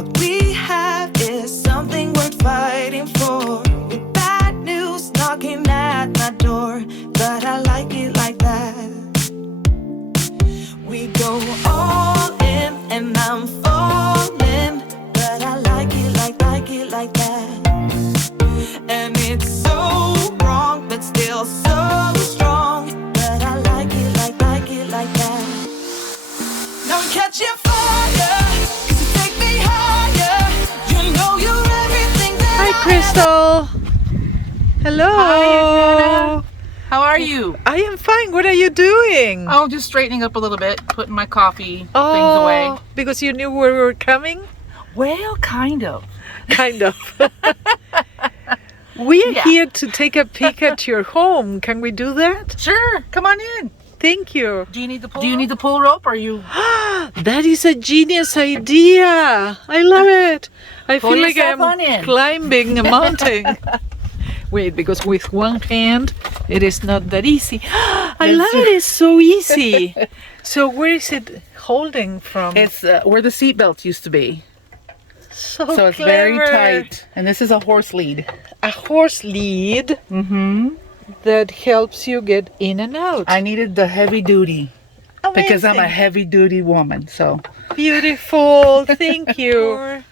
What we have is something worth fighting for. With bad news knocking at my door, but I like it like that. We go all in and I'm falling, but I like it like that. And it's so wrong, but still so strong, but I like it like that. Now I'm catching fire, 'cause you take me higher. You know you're everything that Hi, Crystal. Hello. Hi, Adriana. How are you? I am fine. What are you doing? Oh, just straightening up a little bit, putting my coffee things away. Because you knew we were coming? Well, kind of. Kind of. We are Yeah. here to take a peek at your home. Can we do that? Sure, come on in. Thank you. Do you need the pull? Do you need the pull rope? Or are you? That is a genius idea. I love it. I Pull feel like yourself I'm on in. climbing a mountain. Wait, because with one hand, it is not that easy. I love it. It's so easy. So where is it holding from? It's where the seat belts used to be. so It's very clever. tight. And this is a horse lead. A horse lead Mm-hmm. that helps you get in and out. I needed the heavy duty because I'm a Amazing. heavy duty woman. So Beautiful. Thank you.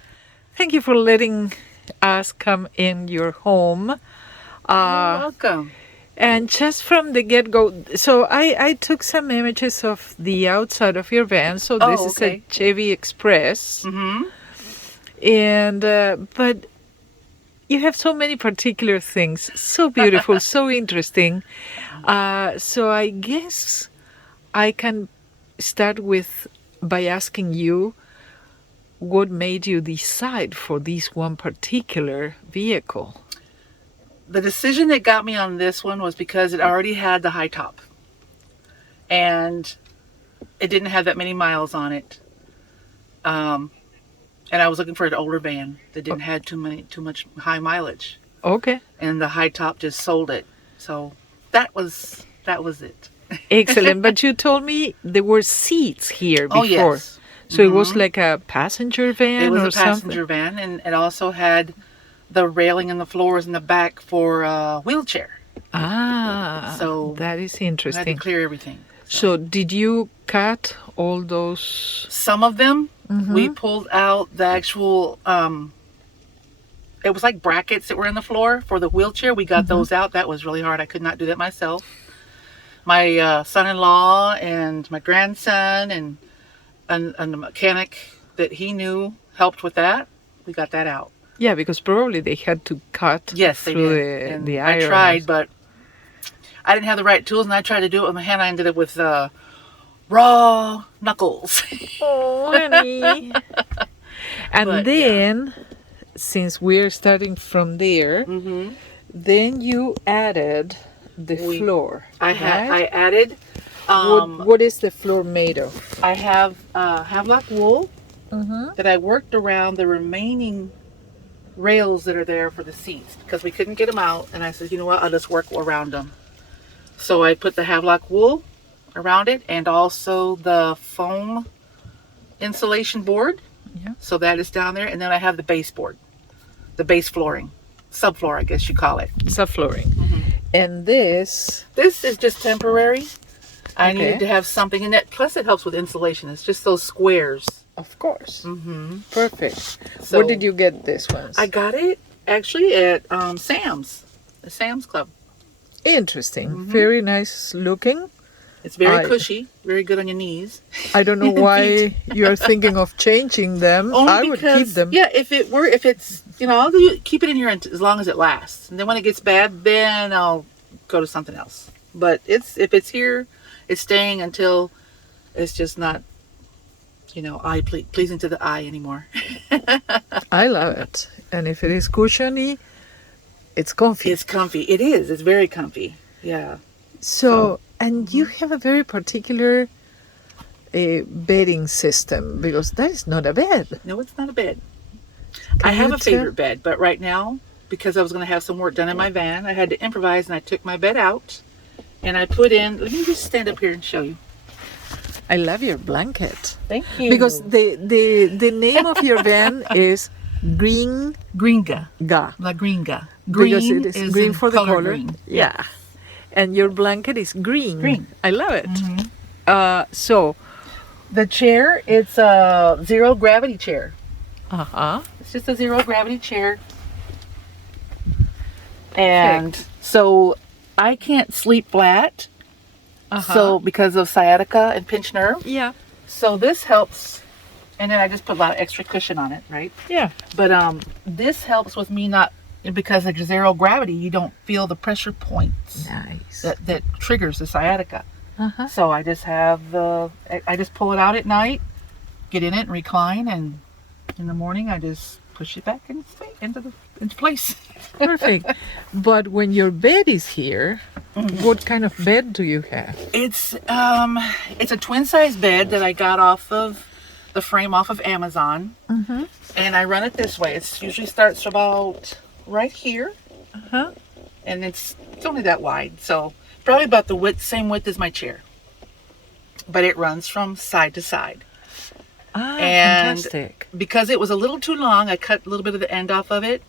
Thank you for letting us come in your home. welcome. And just from the get-go, so I took some images of the outside of your van. So this is okay. a Chevy Express. Mm-hmm. And but you have so many particular things, so beautiful, so interesting. So I guess I can start with by asking you what made you decide for this one particular vehicle. The decision that got me on this one was because it already had the high top. And it didn't have that many miles on it. And I was looking for an older van that didn't have too much high mileage. Okay, And the high top just sold it. So that was it. excellent. But you told me there were seats here before. Oh yes. So it was like a passenger van It was or a passenger van, and it also had the railing and the floors in the back for a wheelchair. something. So that is I had to interesting. clear everything. So did you cut all those? Some of them, Mm-hmm. we pulled out the actual, it was like brackets that were in the floor for the wheelchair. We got those out. That was really hard. I could not do that myself. My son-in-law and my grandson and the mechanic that he knew helped with that. We got that out. Yeah, because probably they had to cut Yes, they through did. And the I iron. tried, but I didn't have the right tools, and I tried to do it with my hand. I ended up with raw knuckles. Oh, honey. And But, then, since we're starting from there, Mm-hmm. then you added the floor. I right? added. What is the floor made of? I have Havelock wool Mm-hmm. that I worked around the remaining rails that are there for the seats because we couldn't get them out. And I said, you know what? I'll just work around them. So I put the Havelock wool around it and also the foam insulation board. Yeah. So that is down there. And then I have the baseboard, the base flooring, subfloor, I guess you call it. Subflooring. Mm-hmm. And this, This is just temporary. I Okay. needed to have something in it. Plus it helps with insulation. It's just those squares. of course. Mm-hmm. Perfect. So Where did you get this one? I got it actually at Sam's, the Sam's Club. Interesting. Mm-hmm. Very nice looking. It's very I- cushy, very good on your knees. I don't know why you're thinking of changing them. Only I would keep because, them. yeah, if it's, I'll keep it in here as long as it lasts. And then when it gets bad, then I'll go to something else. But if it's here, it's staying until it's just not, pleasing to the eye anymore. I love it. And if it is cushiony, it's comfy. It's comfy. It is. It's very comfy. Yeah. So, and you have a very particular bedding system because that is not a bed. No, it's not a bed. Can I have you a favorite bed, but right now, because I was going to have some work done in my van, I had to improvise and I took my bed out and I put in, let me just stand up here and show you. I love your blanket. Thank you. Because the name of your van is Green Gringa. Ga. La Gringa. Because Green it is is green in for the color. green. Yeah. And your blanket is green. Green. I love it. So, The chair, it's a zero gravity chair. uh-huh. It's just a zero gravity chair. And so I can't sleep flat. So because of sciatica and pinched nerve. Yeah. So this helps. And then I just put a lot of extra cushion on it, right? Yeah. But this helps with me not, because of zero gravity, you don't feel the pressure points Nice. that triggers the sciatica. Uh-huh. So I just I just pull it out at night, get in it and recline, and in the morning I just push it back into place. Perfect. But when your bed is here, what kind of bed do you have? It's a twin size bed that I got off of the frame off of Amazon, and I run it this way. It usually starts about right here, and it's only that wide, so probably about the same width as my chair, but it runs from side to side. And Fantastic. because it was a little too long, I cut a little bit of the end off of it,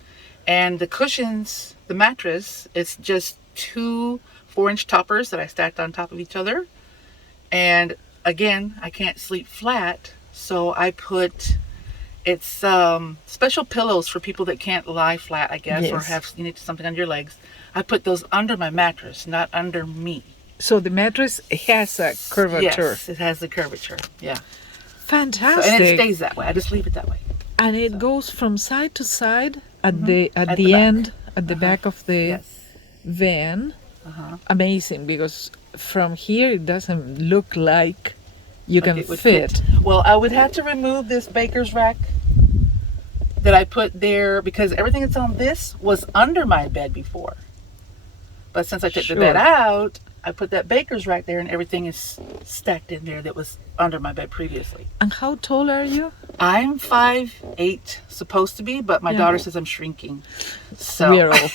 and the cushions, the mattress, it's just two 4-inch toppers that I stacked on top of each other. And again, I can't sleep flat, so I put special pillows for people that can't lie flat, I guess, or you need something on your legs. I put those under my mattress, not under me. So the mattress has a curvature. Yes, it has the curvature. Yeah. Fantastic. So, and it stays that way. I just leave it that way. And it goes from side to side at the At the the back. end, at the back of the Yes. van. Amazing, because from here it doesn't look like you can It would fit. Well, I would have to remove this baker's rack that I put there, because everything that's on this was under my bed before. But since I took the bed Sure. out, I put that baker's rack there, and everything is stacked in there that was under my bed previously. And how tall are you? I'm 5'8", supposed to be, but my daughter says I'm shrinking. So We're all.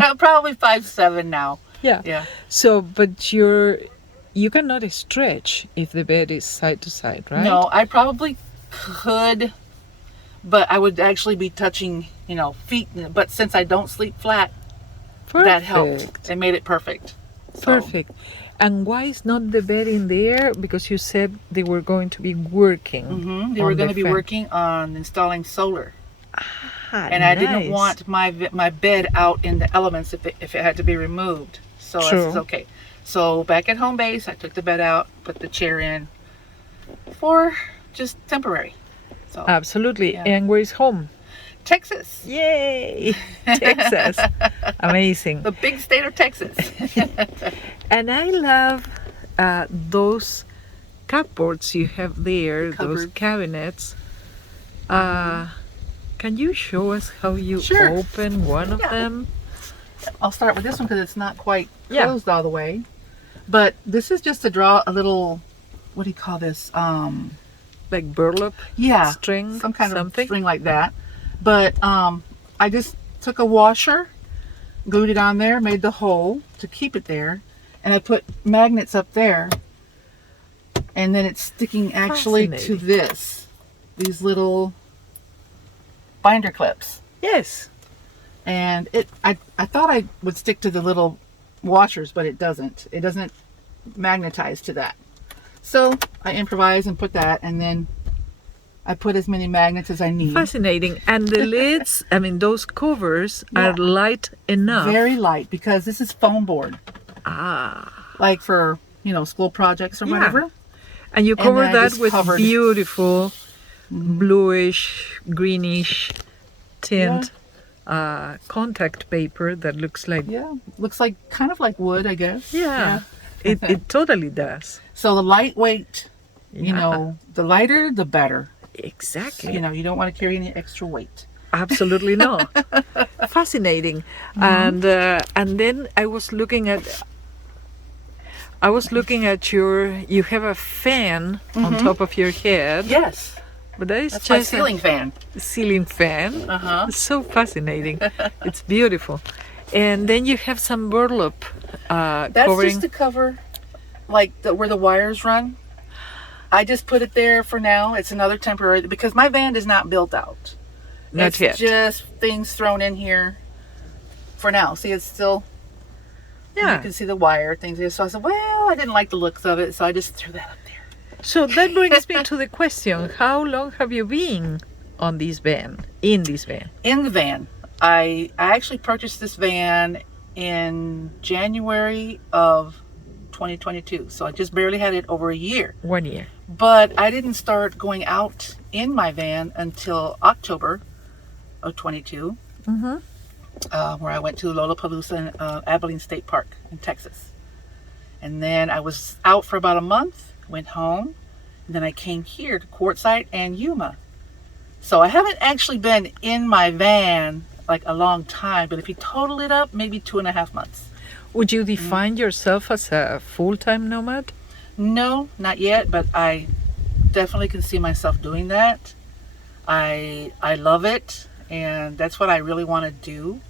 I'm probably 5'7" now. Yeah. Yeah. So, but you cannot stretch if the bed is side to side, right? No, I probably could, but I would actually be touching, feet. But since I don't sleep flat, Perfect. that helped. It made it perfect. So, Perfect. And why is not the bed in there? Because you said they were going to be working. They were on going the to be fan. working on installing solar, Ah, and I didn't nice. want my bed out in the elements if it had to be removed. So I True. said, okay. So back at home base, I took the bed out, put the chair in for just temporary. So Absolutely. Yeah. And where is home? Texas, Yay! Texas. Amazing. the big state of Texas. And I love those cupboards you have there, those Cupboards. cabinets. Can you show us how you Sure. open one of Yeah. them? I'll start with this one because it's not quite Yeah. closed all the way. But this is just to draw a little, what do you call this? Like burlap Yeah, string, some kind something? of string like that. But I just took a washer, glued it on there, made the hole to keep it there, and I put magnets up there, and then it's sticking actually to Fascinating. these little binder clips. Yes. And I thought I would stick to the little washers, but it doesn't. It doesn't magnetize to that. So I improvised and put that, and then I put as many magnets as I need. Fascinating. And the lids, I mean, those covers are Yeah. light enough. Very light, because this is foam board, like for school projects or Yeah. whatever. And you And cover then I that just with covered- beautiful bluish, greenish tint contact paper that looks like, Yeah, looks like kind of like wood, I guess. yeah. It totally does. So the lightweight, Yeah. the lighter the better. Exactly. You don't want to carry any extra weight. Absolutely not. Fascinating. And then I was looking at you have a fan on top of your head. Yes, But that is that's my just ceiling fan. a ceiling fan. Uh-huh. It's so fascinating. It's beautiful. And then you have some burlap That's covering. just to cover, like where the wires run. I just put it there for now. It's another temporary because my van is not built out. Not It's yet. just things thrown in here for now. See, it's still, you Yeah. can see the wire things here. So I said, well, I didn't like the looks of it, so I just threw that up there. So that brings me to the question: how long have you been on this van? In this van? In the van, I actually purchased this van in January of 2022. So I just barely had it over a year. 1 year. But I didn't start going out in my van until October of 22, Mm-hmm. where I went to Lollapalooza in Abilene State Park in Texas. And then I was out for about a month, went home, and then I came here to Quartzsite and Yuma. So I haven't actually been in my van like a long time, but if you total it up, maybe 2.5 months. Would you define yourself as a full-time nomad? No, not yet, but I definitely can see myself doing that. I love it, and that's what I really want to do.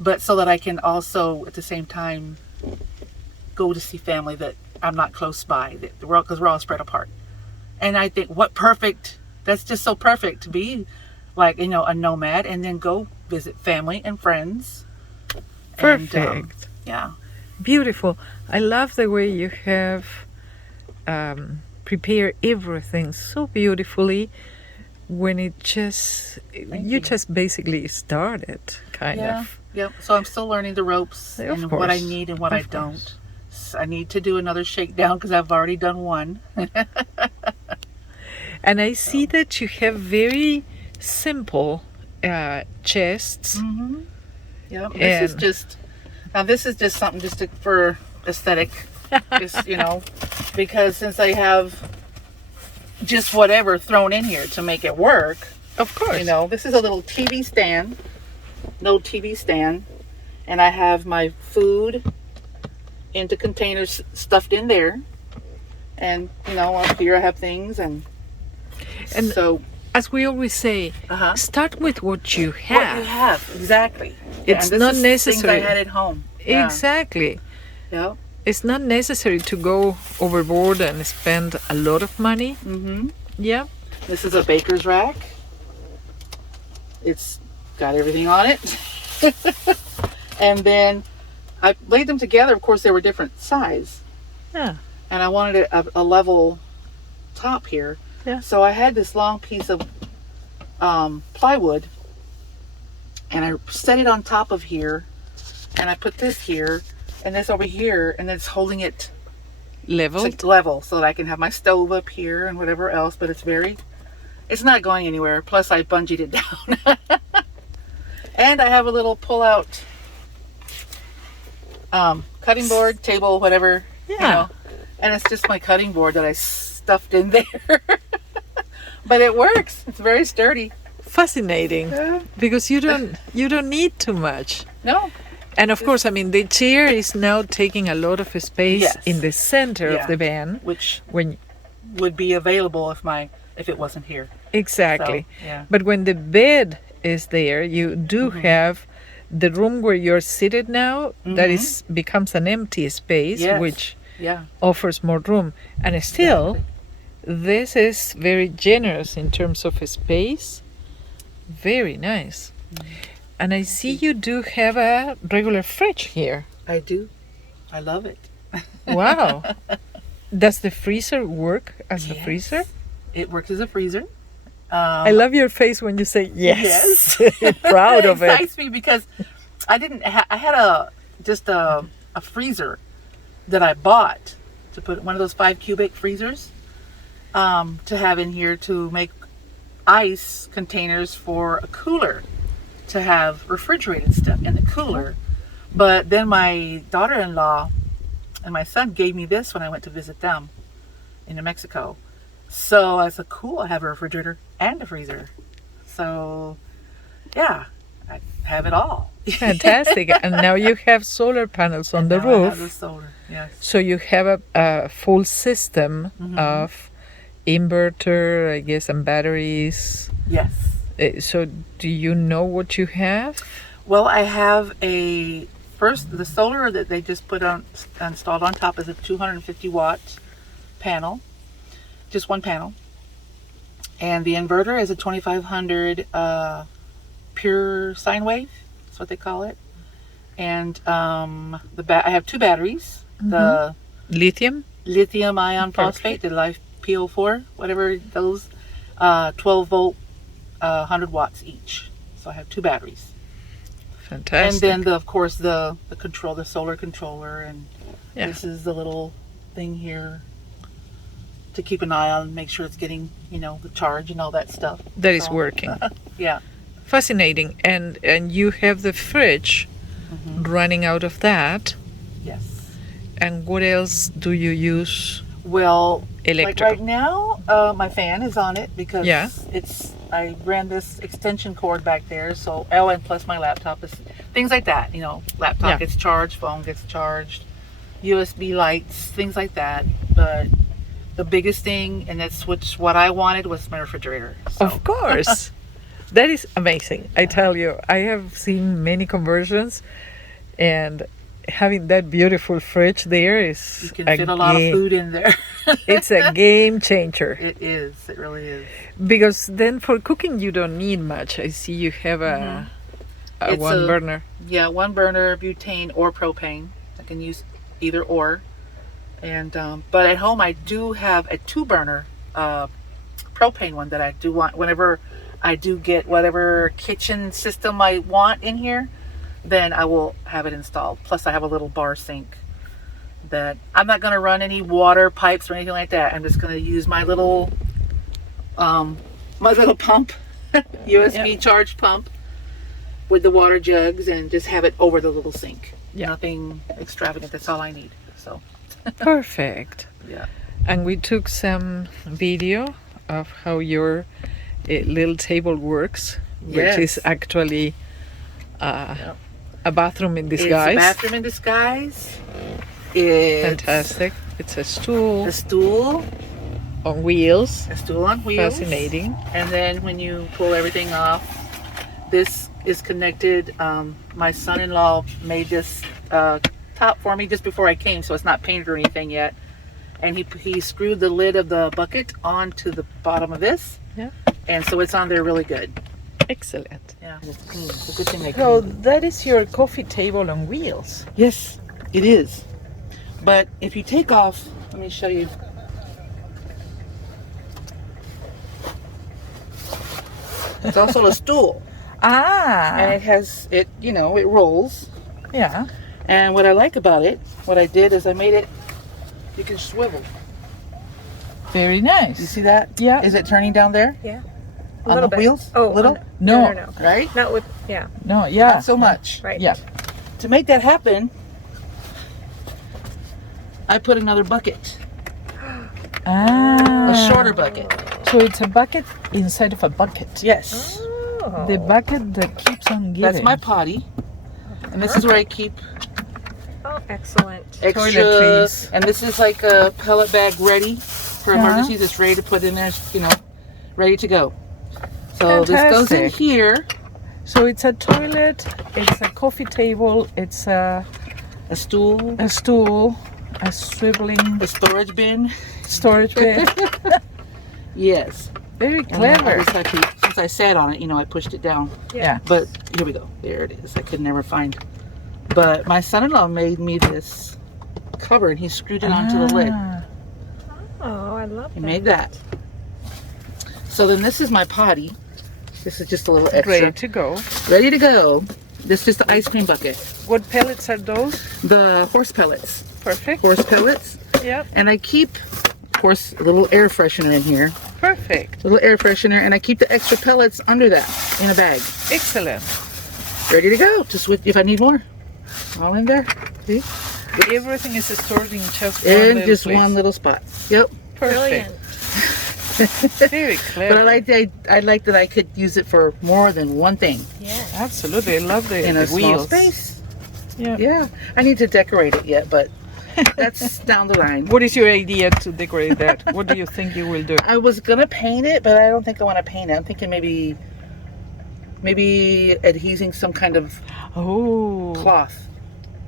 But so that I can also, at the same time, go to see family that I'm not close by, because we're all spread apart. And I think, that's just so perfect to be like, a nomad and then go visit family and friends. Perfect. And, yeah. Beautiful. I love the way you have prepared everything so beautifully when you you. just basically started, kind Yeah. of. Yep. So I'm still learning the ropes Of and what I course. need and what I Of don't. course. I need to do another shakedown because I've already done one. And I see that you have very simple chests. Mm-hmm. Yep. And- This is just something for aesthetic. Just, because since I have just whatever thrown in here to make it work, Of course. this is a little TV stand, no TV stand, and I have my food into containers stuffed in there, and up here I have things, and so As we always say, uh-huh. start with what you What have. you have, exactly. It's and this not is necessary. Things I had at home. Yeah. Exactly. Yep. It's not necessary to go overboard and spend a lot of money. Mm-hmm. Yeah. This is a baker's rack. It's got everything on it. And then I laid them together. Of course, they were different size. Yeah. And I wanted a level top here. Yeah. So I had this long piece of plywood, and I set it on top of here, and I put this here, and this over here, and it's holding it Level. level so that I can have my stove up here and whatever else. But it's not going anywhere. Plus, I bungeed it down. And I have a little pull-out cutting board, table, whatever. Yeah. And it's just my cutting board that I stuffed in there. But it works. It's very sturdy. Fascinating. Yeah. Because you don't need too much. No. And of course, I mean, the chair is now taking a lot of space Yes. in the center Yeah. of the van. Which When would be available if it wasn't here. exactly. So, yeah. But when the bed is there, you do have the room where you're seated now. That is becomes an empty space, Yes. which Yeah. offers more room. And still, this is very generous in terms of space. Very nice. And I see you do have a regular fridge here. I do. I love it. Wow. Does the freezer work as a Yes. freezer? It works as a freezer. I love your face when you say yes. Yes. Proud of it. excites me because I didn't. I had a freezer that I bought to put one of those 5 cubic freezers to have in here to make ice containers for a cooler to have refrigerated stuff in the cooler. But then my daughter-in-law and my son gave me this when I went to visit them in New Mexico. So I said, cool, I have a refrigerator and a freezer. So, yeah, I have it all. Fantastic. And now you have solar panels on the Now I have the roof. solar, yes. So you have a full system of inverter, I guess, and batteries. Yes. So do you know what you have? Well, I have the solar that they just installed on top is a 250 watt panel. just one panel. And the inverter is a 2500 pure sine wave. That's what they call it. And I have two batteries. The Lithium? lithium ion phosphate, the Life PO4, whatever those, 12 volt, 100 watts each. So I have two batteries. Fantastic. And then, of course, the control, the solar controller. And Yeah. this is the little thing here to keep an eye on, make sure it's getting, the charge and all that stuff. That is So, working. Yeah. Fascinating. And you have the fridge running out of that. Yes. And what else do you use? Well, like Electrical. right now, my fan is on it because Yeah. I ran this extension cord back there. So, and plus my laptop is, things like that, laptop Yeah. gets charged, phone gets charged, USB lights, things like that. But the biggest thing, and that's what I wanted, was my refrigerator. So. Of course. That is amazing. I tell you, I have seen many conversions, and having that beautiful fridge there is You can fit a lot of food in there. It's a game changer. It is. It really is. Because then for cooking you don't need much. I see you have a It's one burner. Yeah, one burner, butane or propane. I can use either or. And but at home I do have a 2-burner propane one that I do want whenever I do get whatever kitchen system I want in here, then I will have it installed. Plus I have a little bar sink that I'm not going to run any water pipes or anything like that. I'm just going to use my little pump, USB charged pump with the water jugs, and just have it over the little sink. Yeah. Nothing extravagant. That's all I need. So Perfect. yeah. And we took some video of how your little table works, which is Yes. actually a bathroom in It's a disguise. bathroom in disguise. It's Fantastic. It's a stool a stool on wheels. on wheels. Fascinating. And then when you pull everything off, this is connected. My son-in-law made this top for me just before I came, so it's not painted or anything yet. And he screwed the lid of the bucket onto the bottom of this. Yeah. And so it's on there really good. Excellent. Yeah. It's clean. It's a good thing they So clean. that is your coffee table on wheels. Yes, it is. But if you take off, let me show you. It's also a stool. And it has, it rolls. Yeah. And what I like about it, what I did is I made it, you can swivel. Very nice. You see that? Yeah. Is it turning down there? Yeah. A On little the bit. wheels? Oh, Little? No. No. Right? Not with, yeah. No, yeah. Not so much. Right. Yeah. To make that happen, I put another bucket. A shorter bucket. So it's a bucket inside of a bucket. Yes. Oh. The bucket that keeps on giving. That's my potty. And this is where I keep Oh, excellent. extra. Toiletries. And this is like a pellet bag ready for Yeah. emergencies. It's ready to put in there, ready to go. So this goes in Fantastic. here. So it's a toilet, it's a coffee table, it's a A stool, stool, a swiveling a storage bin. storage bin. Yes. Very And then I clever. just had to, since I sat on it, I pushed it down. Yeah. But here we go. There it is. I could never find. But my son-in-law made me this cover, and he screwed it onto the lid. Ah, Oh, I love He that. made that. So then this is my potty. This is just a little extra. ready to go. Ready to go. This is just the ice cream bucket. What pellets are those? The horse pellets. Perfect. Horse pellets. Yep. And I keep, of course, a little air freshener in here. Perfect. A little air freshener. And I keep the extra pellets under that in a bag. Excellent. Ready to go. To switch if I need more. All in there. See? Everything is stored in just one In little just place. one little spot. Yep. Brilliant. Perfect. Very clever. But I like that I could use it for more than one thing Yeah. Absolutely. I love the, in a the small wheels. space. Yeah. Yeah. I need to decorate it yet, but that's down the line. What is your idea to decorate that? What do you think you will do? I was gonna paint it, but I don't think I want to paint it. I'm thinking maybe adhesing some kind of Oh, cloth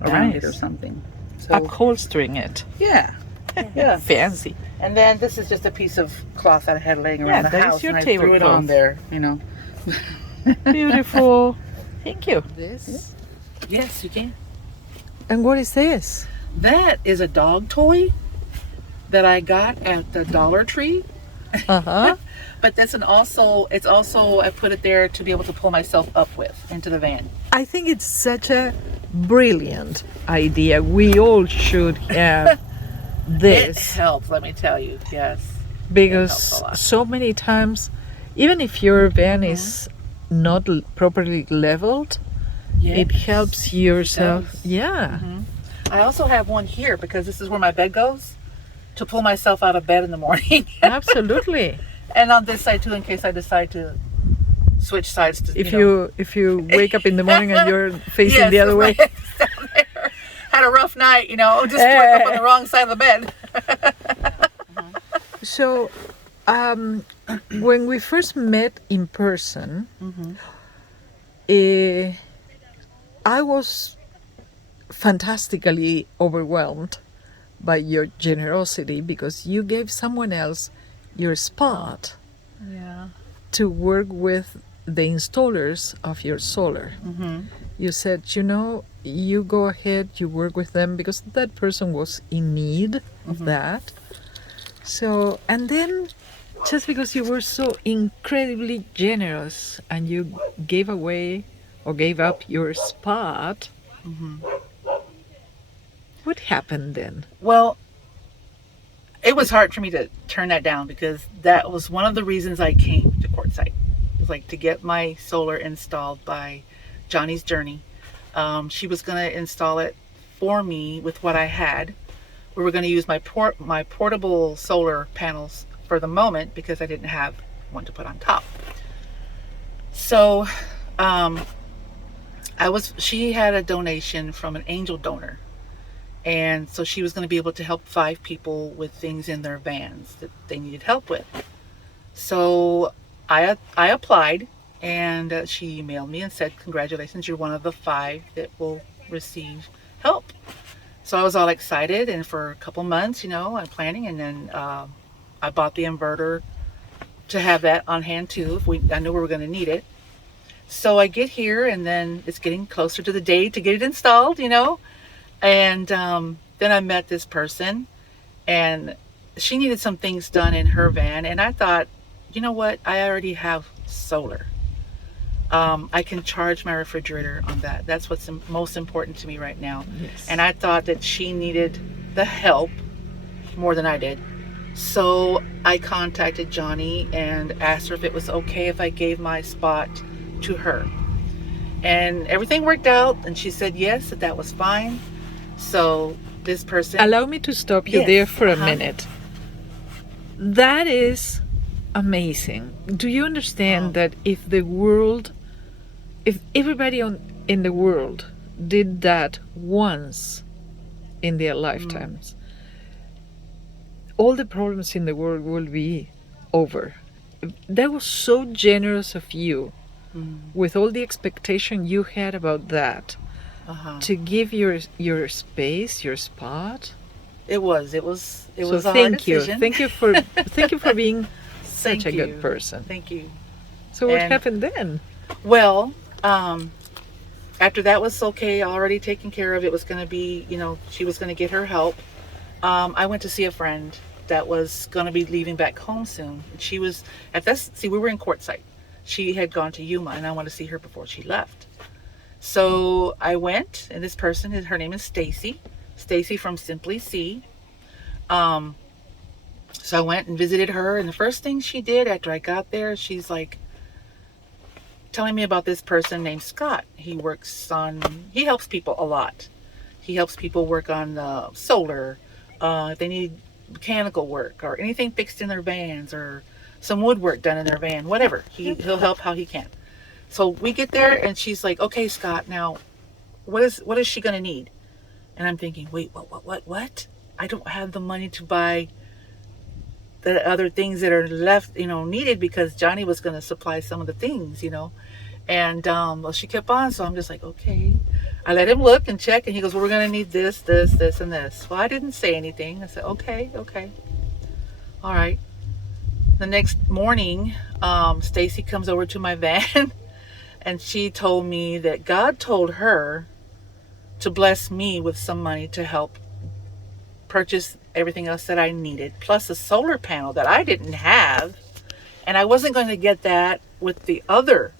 around it or nice. something. So Upholstering it. yeah, Yeah. Fancy. And then this is just a piece of cloth that I had laying around Yeah, the that is house, your and I threw it on tablecloth. there. You know. Beautiful. Thank you. This. Yes, you can. And what is this? That is a dog toy that I got at the Dollar Tree. Uh-huh. But it's also I put it there to be able to pull myself up with into the van. I think it's such a brilliant idea. We all should have It this helps, let me tell you. Yes. because helps a lot. so many times, even if your van is not properly leveled, it Yes, helps yourself. does. Yeah. I also have one here because this is where my bed goes, to pull myself out of bed in the morning. Absolutely. And on this side too, in case I decide to switch sides to If you wake up in the morning and you're facing Yes, the other way. down there. Had a rough night, just woke up on the wrong side of the bed. So, when we first met in person, I was fantastically overwhelmed by your generosity because you gave someone else your spot Yeah. to work with the installers of your solar. You said, you go ahead, you work with them because that person was in need of that. So, and then just because you were so incredibly generous and you gave away or gave up your spot, what happened then? Well, it was hard for me to turn that down because that was one of the reasons I came to Quartzsite. It was like to get my solar installed by Johnny's Journey. She was going to install it for me with what I had. We were going to use my portable solar panels for the moment because I didn't have one to put on top. So, she had a donation from an angel donor. And so she was going to be able to help 5 people with things in their vans that they needed help with. So I applied, and she emailed me and said, congratulations, you're one of the 5 that will receive help. So I was all excited, and for a couple months, I'm planning, and then I bought the inverter to have that on hand too. I knew we were going to need it. So I get here, and then it's getting closer to the day to get it installed, And then I met this person, and she needed some things done in her van. And I thought, you know what? I already have solar. I can charge my refrigerator on that. That's what's most important to me right now. Yes. And I thought that she needed the help more than I did. So I contacted Johnny and asked her if it was okay if I gave my spot to her. And everything worked out, and she said yes, that was fine. So this person... Allow me to stop you Yes, there for a uh-huh. minute. That is amazing. Do you understand that if everybody in the world did that once in their lifetimes, all the problems in the world will be over? That was so generous of you, with all the expectation you had about that, to give your space, your spot. It was a hard thank you. decision. Thank you for being such Thank a you. good person. Thank you. So what And- happened then? Well, after that was okay, already taken care of, it was going to be, she was going to get her help. I went to see a friend that was going to be leaving back home soon. She was we were in Quartzsite. She had gone to Yuma, and I wanted to see her before she left. So I went, and this person, her name is Stacy from Simply C. So I went and visited her, and the first thing she did after I got there, she's like telling me about this person named Scott. He helps people a lot. He helps people work on solar, if they need mechanical work or anything fixed in their vans or some woodwork done in their van, whatever. He'll help how he can. So we get there, and she's like, okay, Scott, now what is she going to need? And I'm thinking, wait, what? I don't have the money to buy the other things that are left, needed, because Johnny was going to supply some of the things, And well, she kept on, so I'm just like, okay. I let him look and check, and he goes, well, we're going to need this, this, this, and this. Well, I didn't say anything. I said, okay, okay. All right. The next morning, Stacy comes over to my van, and she told me that God told her to bless me with some money to help purchase everything else that I needed, plus a solar panel that I didn't have. And I wasn't going to get that with the other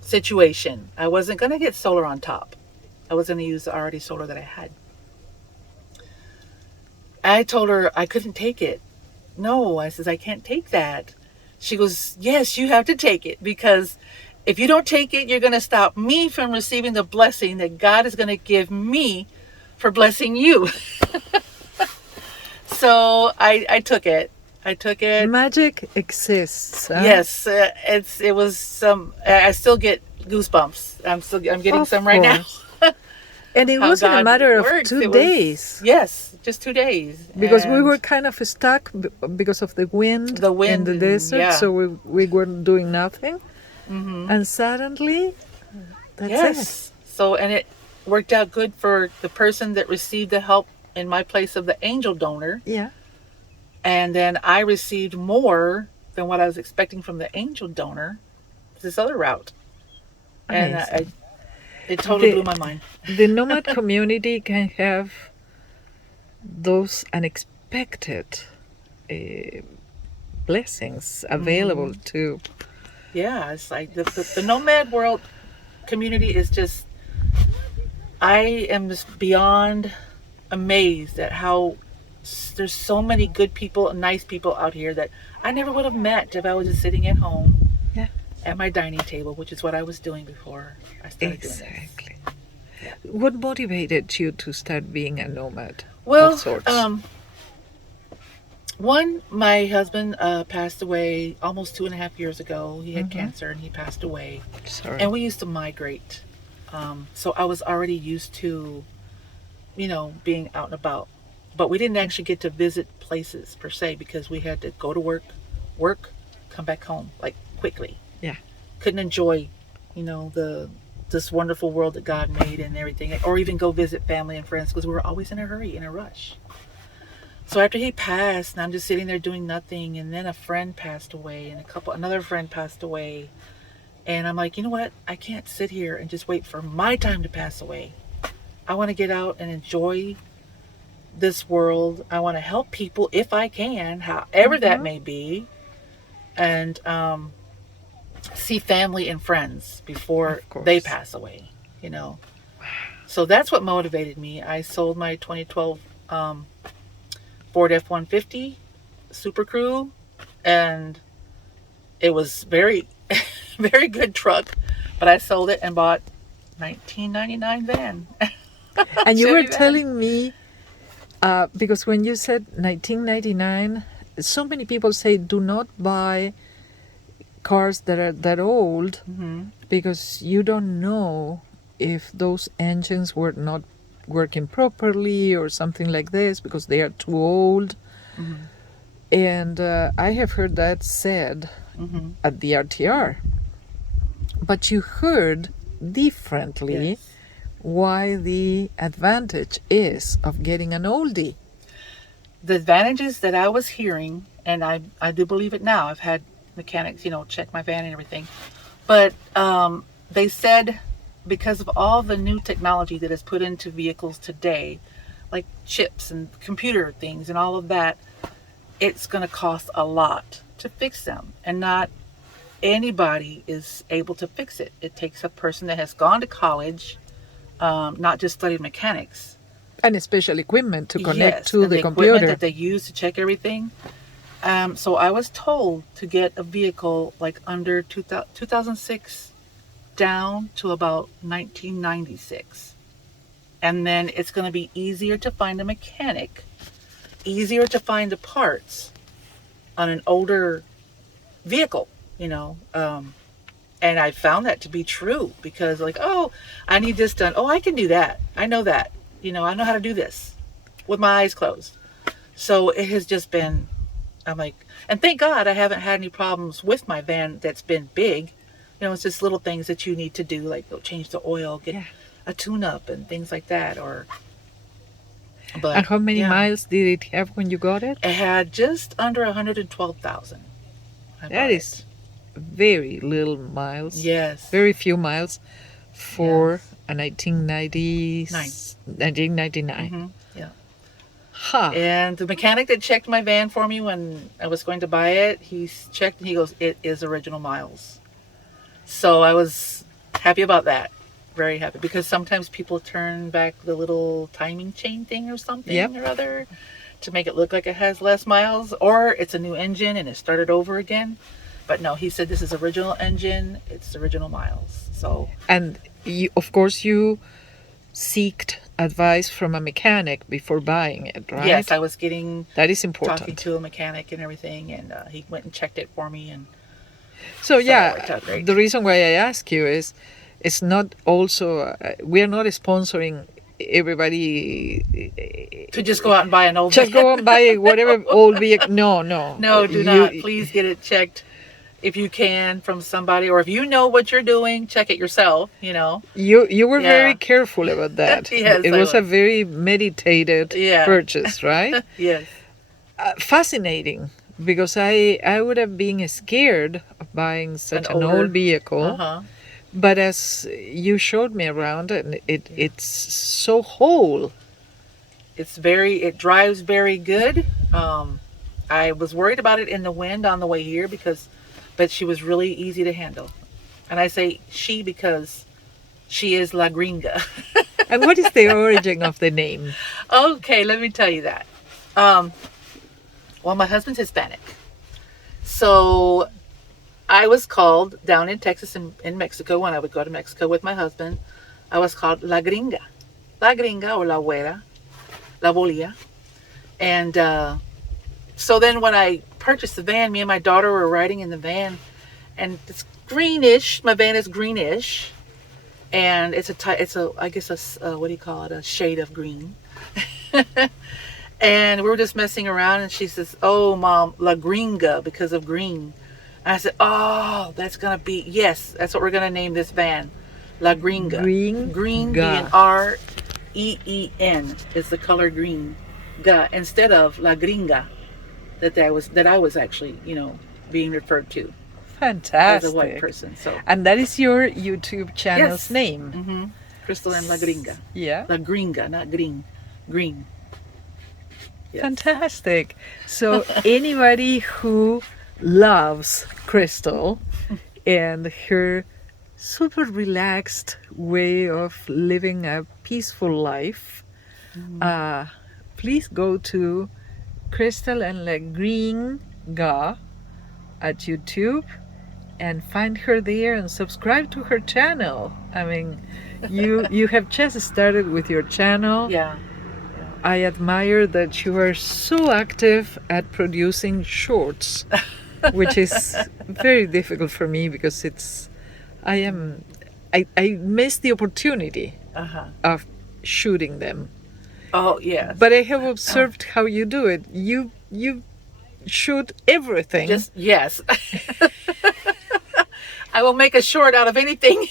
situation. I wasn't going to get solar on top. I was going to use the already solar that I had. I told her I couldn't take it. No, I says, I can't take that. She goes, yes, you have to take it, because if you don't take it, you're going to stop me from receiving the blessing that God is going to give me for blessing you. So I took it. I took it. Magic exists. Huh? Yes, it was some. I still get goosebumps. I'm getting Of some right now. course. And it How wasn't a God matter of works. 2 It was- days. Yes, just 2 days. Because we And were kind of stuck because of the wind, The wind in the and- desert, yeah. so we were doing nothing. And suddenly, that's yes. So and it worked out good for the person that received the help in my place of the angel donor, it. Yeah. and then I received more than what I was expecting from the angel donor, this other route, and Amazing. it totally The- blew my mind. The nomad community can have those unexpected blessings available to. Yeah, it's like the nomad world community is just, I am just beyond amazed at how there's so many good people and nice people out here that I never would have met if I was just sitting at home Yeah. at my dining table, which is what I was doing before I started doing this. Exactly. What motivated you to start being a nomad? Well, of sorts? one, my husband passed away almost 2.5 years ago. He had cancer and he passed away. Sorry. And we used to migrate. So I was already used to, being out and about. But we didn't actually get to visit places per se because we had to go to work, come back home, like quickly. Yeah. Couldn't enjoy, this wonderful world that God made and everything, or even go visit family and friends because we were always in a hurry, in a rush. So after he passed, and I'm just sitting there doing nothing, and then a friend passed away, and another friend passed away, and I'm like, you know what? I can't sit here and just wait for my time to pass away. I want to get out and enjoy this world. I want to help people if I can, however that may be, and see family and friends before Of course. they pass away. So that's what motivated me. I sold my 2012 Ford F-150 Super Crew, and it was very very good truck, but I sold it and bought 1999 van. And you were Chevy van. telling me, because when you said 1999, so many people say do not buy cars that are that old because you don't know if those engines were not working properly or something like this because they are too old. And I have heard that said at the RTR. But you heard differently Yes. why the advantage is of getting an oldie. The advantages that I was hearing, and I do believe it now. I've had mechanics, check my van and everything. But they said because of all the new technology that is put into vehicles today, like chips and computer things and all of that, it's going to cost a lot to fix them. And not anybody is able to fix it. It takes a person that has gone to college, not just studied mechanics. And special equipment to connect Yes, to and the equipment computer. that they use to check everything. So I was told to get a vehicle like under 2006 down to about 1996. And then it's going to be easier to find a mechanic, easier to find the parts on an older vehicle, and I found that to be true because I need this done. Oh, I can do that. I know that. I know how to do this with my eyes closed. So it has just been, I'm like, and thank God I haven't had any problems with my van that's been big. it's just little things that you need to do, like go change the oil, get Yeah. a tune-up and things like that. And how many yeah. miles did it have when you got it? It had just under 112,000. That is very little miles. Yes. Very few miles for a 1999. Hmm. Yeah. Ha! And the mechanic that checked my van for me when I was going to buy it, he checked and he goes, it is original miles. So I was happy about that. Very happy, because sometimes people turn back the little timing chain thing or something Yep. or other to make it look like it has less miles, or it's a new engine and it started over again. But no, he said this is original engine, it's original miles. So And of course, you seeked advice from a mechanic before buying it, right? yes, I was getting That is talking important. to a mechanic and everything, and he went and checked it for me, and So it worked out great. the reason why I ask you is, it's not also we are not sponsoring everybody to just go out and buy an old just go and buy whatever old vehicle. No, no, No, do not. Please get it checked if you can from somebody, or if you know what you're doing, check it yourself. You were Yeah. very careful about that. Yes, it I was a was. very meditated Yeah. purchase, right? Yes. Fascinating, because I would have been scared of buying such an older- old vehicle. Uh-huh. But as you showed me around, and it's so whole. It drives very good. I was worried about it in the wind on the way here but she was really easy to handle. And I say she because she is La Gringa. And what is the origin of the name? Okay, let me tell you that. Well, my husband's Hispanic. So I was called down in Texas and in Mexico, when I would go to Mexico with my husband, I was called La Gringa. La Gringa, or La Güera, La Bolilla. And so then when I purchased the van, me and my daughter were riding in the van, and it's greenish. My van is greenish. And it's I guess what do you call it? A shade of green. And we were just messing around, and she says, "Oh, Mom, La Gringa, because of green." And I said, "Oh, that's gonna be, yes, that's what we're gonna name this van, La Gringa." Green being REEN is the color green, instead of La Gringa that I was actually being referred to as a white Fantastic. person. So And that is your YouTube channel's Yes. name. mm-hmm. Crystal and La Gringa. Yeah. La Gringa, not green. Green. Yes. Fantastic. So anybody who loves Crystal and her super relaxed way of living a peaceful life, please go to Crystal and La Gringa at YouTube and find her there and subscribe to her channel. I mean, you have just started with your channel. Yeah. I admire that you are so active at producing shorts, which is very difficult for me because I miss the opportunity Uh-huh. of shooting them. Oh, yeah. But I have observed how you do it. You shoot everything. Yes. I will make a short out of anything.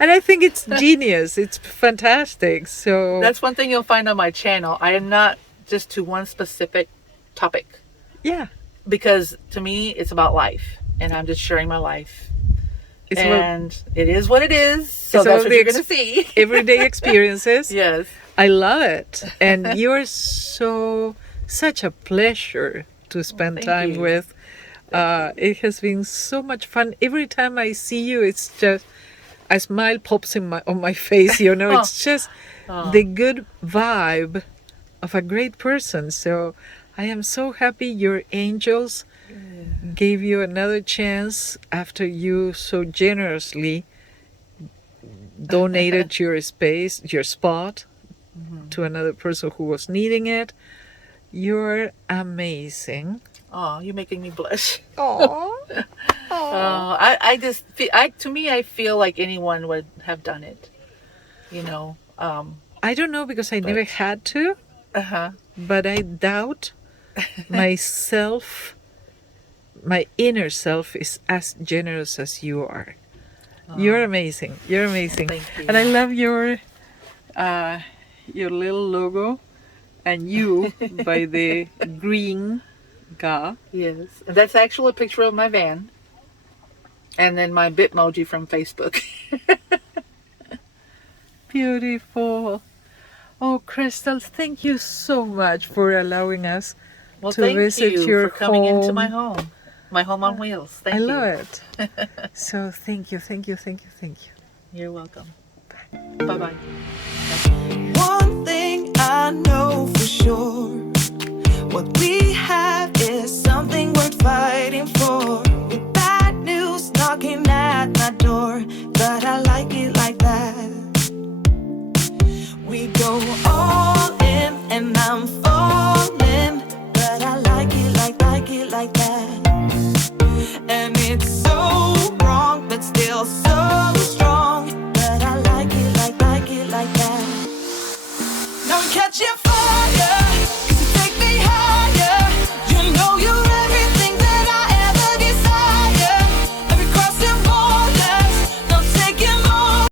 And I think it's genius. It's fantastic. So That's one thing you'll find on my channel. I am not just to one specific topic, yeah. because to me it's about life, and I'm just sharing my life. It's about And it is what it is. So It's that's about what the you're going to see. everyday experiences. Yes. I love it. And you're such a pleasure to spend thank time you. with. It has been so much fun. Every time I see you, it's just a smile pops on my face. It's just the good vibe of a great person. So I am so happy your angels gave you another chance after you so generously donated your space, your spot, to another person who was needing it. You're amazing. Oh, you're making me blush. Oh, I just feel, to me, I feel like anyone would have done it. I don't know because I never had to, Uh-huh. but I doubt myself my inner self is as generous as you are. You're amazing. You're amazing. Thank you. And I love your little logo and you by the green guy. Yes. And that's actually a picture of my van. And then my Bitmoji from Facebook. Beautiful. Oh, Crystal, thank you so much for allowing us Well, to thank visit you your for coming into home. my home. My home on wheels. Thank I you. love it. So thank you, thank you, thank you, thank you. You're welcome. Bye-bye. One thing I know for sure, what we